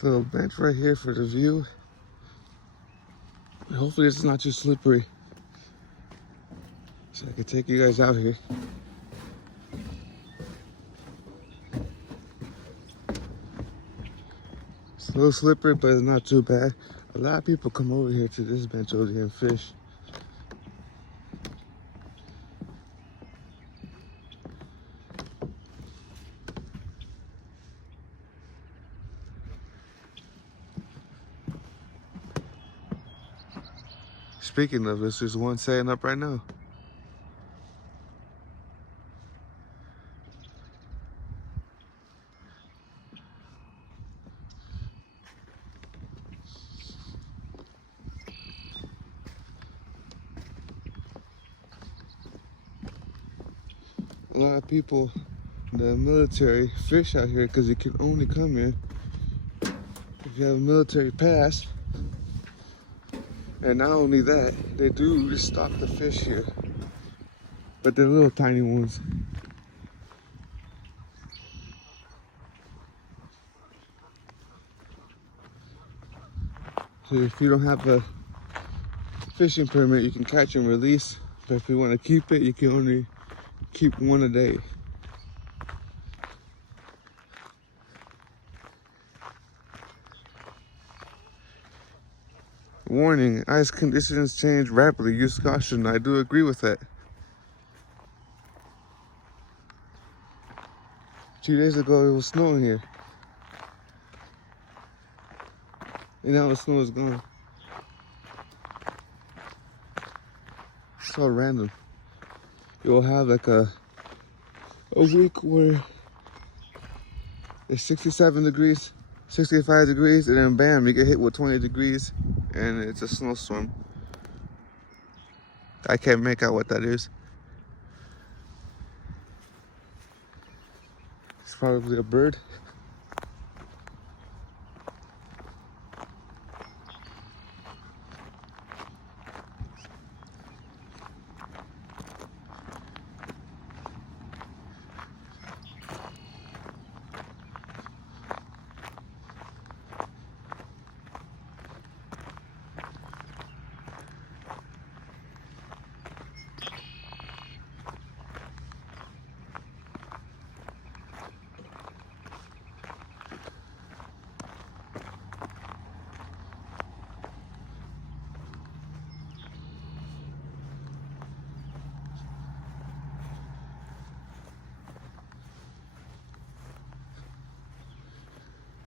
So bench right here for the view. Hopefully it's not too slippery, so I can take you guys out here. It's a little slippery, but it's not too bad. A lot of people come over here to this bench over here and fish. Speaking of, there's one setting up right now. A lot of people, the military, fish out here because you can only come here if you have a military pass. And not only that, they do restock the fish here, but they're little tiny ones. So if you don't have a fishing permit, you can catch and release. But if you want to keep it, you can only keep one a day. Warning, ice conditions change rapidly. Use caution. I do agree with that. 2 days ago, it was snowing here. And now the snow is gone. So random. You'll have like a week where it's 67 degrees, 65 degrees, and then bam, you get hit with 20 degrees and it's a snowstorm. I can't make out what that is. It's probably a bird.